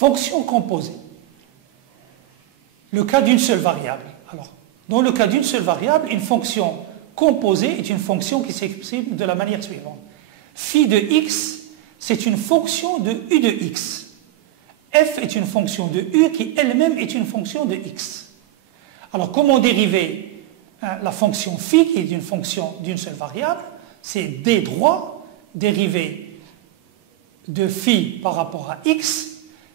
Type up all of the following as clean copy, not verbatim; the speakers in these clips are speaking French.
Fonction composée. Le cas d'une seule variable. Alors, dans le cas d'une seule variable, une fonction composée est une fonction qui s'exprime de la manière suivante. Phi de x, c'est une fonction de u de x. F est une fonction de u qui elle-même est une fonction de x. Alors, comment dériver la fonction phi, qui est une fonction d'une seule variable? C'est d droit, dérivée de phi par rapport à x,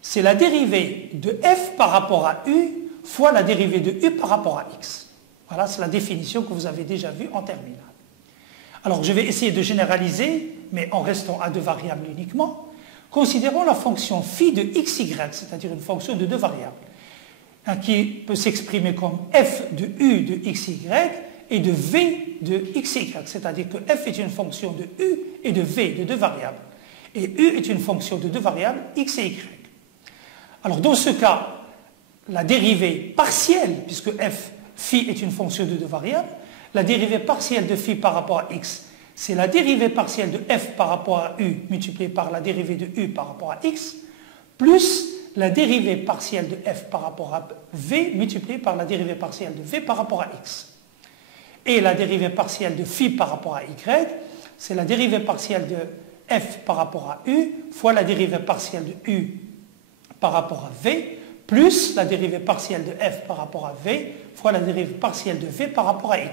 c'est la dérivée de f par rapport à u fois la dérivée de u par rapport à x. Voilà, c'est la définition que vous avez déjà vue en terminale. Alors, je vais essayer de généraliser, mais en restant à deux variables uniquement. Considérons la fonction phi de xy, c'est-à-dire une fonction de deux variables, qui peut s'exprimer comme f de u de xy et de v de xy, c'est-à-dire que f est une fonction de u et de v, de deux variables, et u est une fonction de deux variables x et y. Alors, dans ce cas, la dérivée partielle, puisque f, phi est une fonction de deux variables, la dérivée partielle de phi par rapport à x, c'est la dérivée partielle de f par rapport à u multipliée par la dérivée de u par rapport à x, plus la dérivée partielle de f par rapport à v multipliée par la dérivée partielle de v par rapport à x. Et la dérivée partielle de phi par rapport à y, c'est la dérivée partielle de f par rapport à u fois la dérivée partielle de u par rapport à v, plus la dérivée partielle de f par rapport à v fois la dérivée partielle de v par rapport à y.